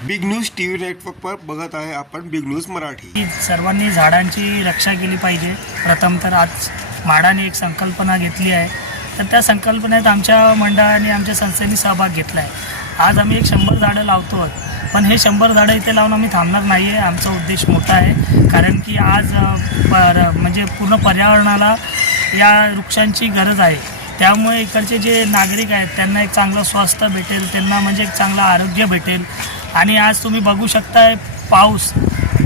Big news TV नेटवर्कवर बघत आहे आपण बिग न्यूज मराठी। सर्वांनी झाडांची रक्षा केली पाहिजे। प्रथम तर आज म्हाडाने एक संकल्पना घेतली आहे, तर त्या संकल्पनेत आमच्या मंडळाने आमच्या संस्थेने सहभाग घेतला आहे। आज आम्ही 100 झाडं लावतो, पण हे 100 झाडं इथे लावून आम्ही थांबणार नाही आहे। आमचा उद्देश मोठा आहे, कारण की आज म्हणजे पूर्ण पर्यावरणाला या वृक्षांची गरज आहे। त्यामुळे इकडचे जे नागरिक आहेत त्यांना एक चांगलं स्वास्थ्य भेटेल, त्यांना म्हणजे एक चांगलं आरोग्य भेटेल। आणि आज तुम्ही बघू शकताय पाऊस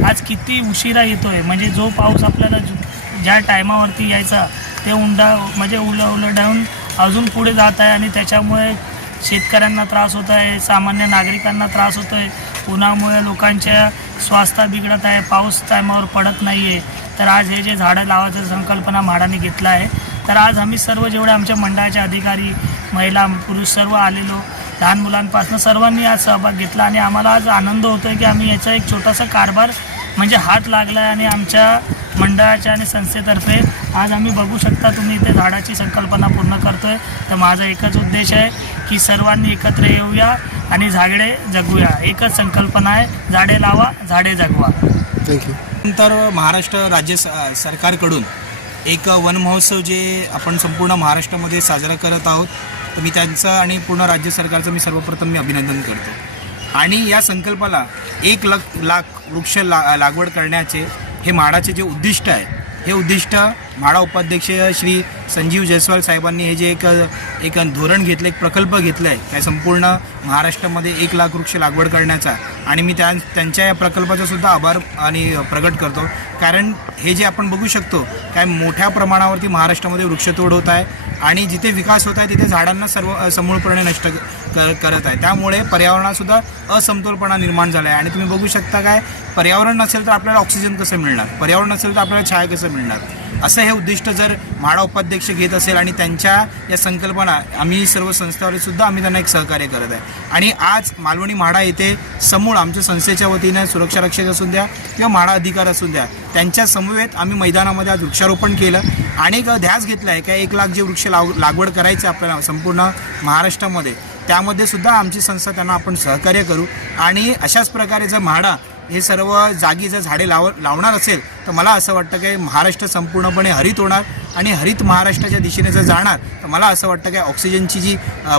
आज किती उशिरा येतोय, म्हणजे जो पाऊस आपल्याला ज्या टायमावरती यायचा ते म्हणजे उलटावून अजून पुढे जात आहे, आणि त्याच्यामुळे शेतकऱ्यांना त्रास होत आहे, सामान्य नागरिकांना त्रास होतो आहे। उन्हामुळे लोकांच्या स्वास्थ्य बिघडत आहे, पाऊस टायमावर पडत नाही आहे। तर आज हे जे झाडं लावायचं संकल्पना म्हाडाने घेतला आहे, तर आज आम्ही सर्व जेवढे आमच्या मंडळाचे अधिकारी, महिला, पुरुष सर्व आलेलो, लहान मुलांपासून सर्वांनी आज सहभाग घेतला। आणि आम्हाला आज आनंद होतो आहे की आम्ही याचा एक छोटासा कारभार म्हणजे हात लागला आहे, आणि आमच्या मंडळाच्या आणि संस्थेतर्फे आज आम्ही बघू शकता तुम्ही इथे झाडाची संकल्पना पूर्ण करतो आहे। तर माझा एकच उद्देश आहे की सर्वांनी एकत्र येऊया आणि झाडे जगवूया। एकच संकल्पना आहे, झाडे लावा, झाडे जगवा। थँक्यू। नंतर महाराष्ट्र राज्य सरकारकडून एक वन महोत्सव जे आपण संपूर्ण महाराष्ट्रामध्ये साजरा करत आहोत, तर मी त्यांचं आणि पूर्ण राज्य सरकारचं मी सर्वप्रथम अभिनंदन करतो। आणि या संकल्पाला 1 लाख वृक्ष लागवड करण्याचे हे म्हाडाचे जे उद्दिष्ट आहे, हे उद्दिष्ट म्हाडा उपाध्यक्ष श्री संजीव जयस्वाल साहेबांनी हे जे एक धोरण घेतलं, एक प्रकल्प घेतला आहे काय संपूर्ण महाराष्ट्रामध्ये 1 लाख वृक्ष लागवड करण्याचा, आणि मी त्यांच्या या प्रकल्पाचा सुद्धा आभार आणि प्रकट करतो। कारण हे जे आपण बघू शकतो काय मोठ्या प्रमाणावरती महाराष्ट्रामध्ये वृक्षतोड होत आहे, आणि जिथे विकास होत आहे तिथे झाडांना समूळपणे नष्ट करत आहे। त्यामुळे पर्यावरणातसुद्धा असमतोलपणा निर्माण झाला आहे। आणि तुम्ही बघू शकता काय पर्यावरण नसेल तर आपल्याला ऑक्सिजन कसं मिळणार, पर्यावरण नसेल तर आपल्याला छाया कसं मिळणार, असं हे उद्दिष्ट जर म्हाडा उपाध्यक्ष घेत असेल, आणि त्यांच्या या संकल्पना आम्ही सर्व संस्थावालेसुद्धा आम्ही त्यांना एक सहकार्य करत आहे। आणि आज मालवणी म्हाडा येथे समूळ आमच्या संस्थेच्या वतीनं सुरक्षा रक्षक असून द्या किंवा म्हाडा अधिकार असून द्या, त्यांच्या समवेत आम्ही मैदानामध्ये आज वृक्षारोपण केलं आणि एक ध्यास घेतला आहे की 1 लाख जे वृक्ष लागवड करायचे आपल्याला संपूर्ण महाराष्ट्रामध्ये, त्यामध्ये सुद्धा आमची संस्था त्यांना आपण सहकार्य करू। आणि अशाच प्रकारे जर म्हाडा हे सर्व जागी जर झाडे लावणार असेल, तर मला असं वाटतं की महाराष्ट्र संपूर्णपणे हरित होणार, आणि हरित महाराष्ट्राच्या दिशेने जर जाणार तर मला असं वाटतं की ऑक्सिजनची जी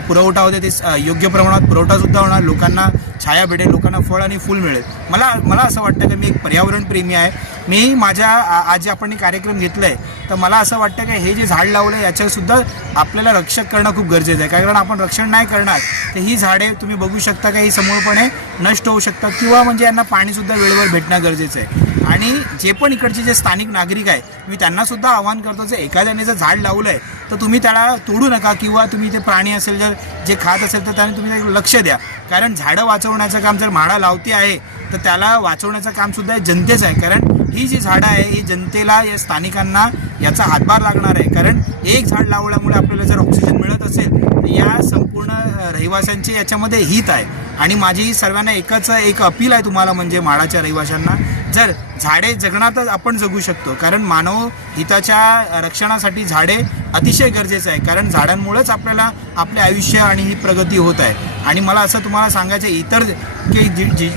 पुरवठा होते ते योग्य प्रमाणात पुरवठासुद्धा होणार, लोकांना छाया भेटेल, लोकांना फळ आणि फूल मिळेल। मला असं वाटतं की मी एक पर्यावरणप्रेमी आहे। मी माझ्या आज जे आपण कार्यक्रम घेतला आहे, तर मला असं वाटतं की हे जे झाड लावलं आहे याच्यासुद्धा आपल्याला रक्षण करणं खूप गरजेचं आहे। कारण आपण रक्षण नाही करणार तर ही झाडे तुम्ही बघू शकता की ही समूळपणे नष्ट होऊ शकतात, किंवा म्हणजे यांना पाणीसुद्धा वेळेवर भेटणं गरजेचं आहे। आणि जे पण इकडचे जे स्थानिक नागरिक आहे, मी त्यांनासुद्धा आवाहन करतो जर एखाद्याने जर झाड लावलं आहे तर तुम्ही त्याला तोडू नका, किंवा तुम्ही ते प्राणी असेल जर जे खात असेल तर त्याने तुम्ही लक्ष द्या। कारण झाडं वाचवण्याचं काम जर म्हाडा लावते आहे तर त्याला वाचवण्याचं कामसुद्धा जनतेचं आहे। कारण ही जी झाडं आहे ही जनतेला, या स्थानिकांना याचा हातभार लागणार आहे। कारण एक झाड लावल्यामुळे आपल्याला जर ऑक्सिजन मिळत असेल तर या संपूर्ण रहिवाशांचे याच्यामध्ये हित आहे। आणि माझी सर्वांना एक अपील आहे तुम्हाला, म्हणजे म्हाडाच्या रहिवाशांना, जर झाडे जगण्यातच आपण जगू शकतो, कारण मानव हिताच्या रक्षणासाठी झाडे अतिशय गरजेचं आहे। कारण झाडांमुळेच आपल्याला आपले आयुष्य आणि ही प्रगती होत आहे। आणि मला असं तुम्हाला सांगायचं इतर की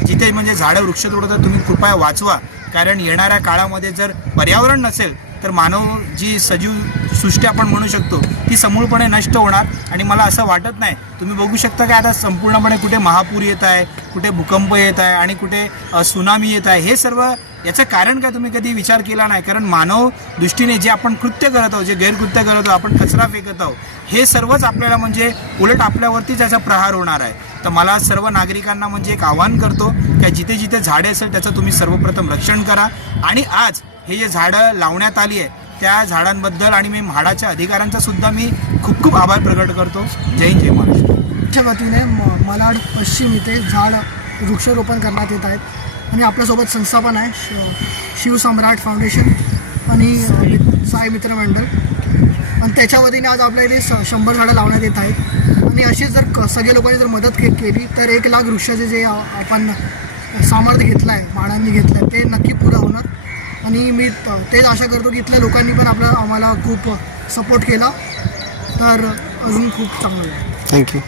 जिथे म्हणजे झाडं वृक्षतोड होतात तुम्ही कृपया वाचवा, कारण येणाऱ्या काळामध्ये जर पर्यावरण नसेल तर मानव जी सजीव सृष्टी आपण म्हणू शकतो ती समूळपणे नष्ट होणार। आणि मला असं वाटत नाही, तुम्ही बघू शकता की आता संपूर्णपणे कुठे महापूर येत आहे, कुठे भूकंप येत आहे, आणि कुठे सुनामी येत आहे। हे सर्व याचं कारण काय तुम्ही कधी विचार केला नाही? कारण मानव दृष्टीने जे आपण कृत्य करत आहोत, जे गैरकृत्य करत आहोत, आपण कचरा फेकत आहोत, हे सर्वच आपल्याला म्हणजे उलट आपल्यावरतीच याचा प्रहार होणार आहे। तर मला सर्व नागरिकांना म्हणजे एक आवाहन करतो की जिथे जिथे झाडे असेल त्याचं तुम्ही सर्वप्रथम रक्षण करा। आणि आज हे जे झाडं लावण्यात आली आहे त्या झाडांबद्दल आणि मी म्हाडाच्या अधिकाऱ्यांचा सुद्धा मी खूप खूप आभार प्रकट करतो। जय हिंद, जय महाराष्ट्र। च्या वतीने मालाड पश्चिम इथे झाड वृक्षारोपण करण्यात येत आहेत, आणि आपल्यासोबत संस्था पण आहे शिवसम्राट फाउंडेशन आणि साई मित्र मंडळ, आणि त्याच्या वतीने आज आपल्या इथे 100 झाडं लावण्यात येत आहेत। आणि अशी जर सगळ्या लोकांनी जर मदत केली तर 1 लाख वृक्षाचे जे आपण सामर्थ्य घेतलं आहे, म्हाडांनी घेतलं आहे, ते नक्की पुरं होणार। आणि मी तेच आशा करतो की इथल्या लोकांनी पण आम्हाला खूप सपोर्ट केला, तर अजून खूप चांगलं आहे। थँक्यू।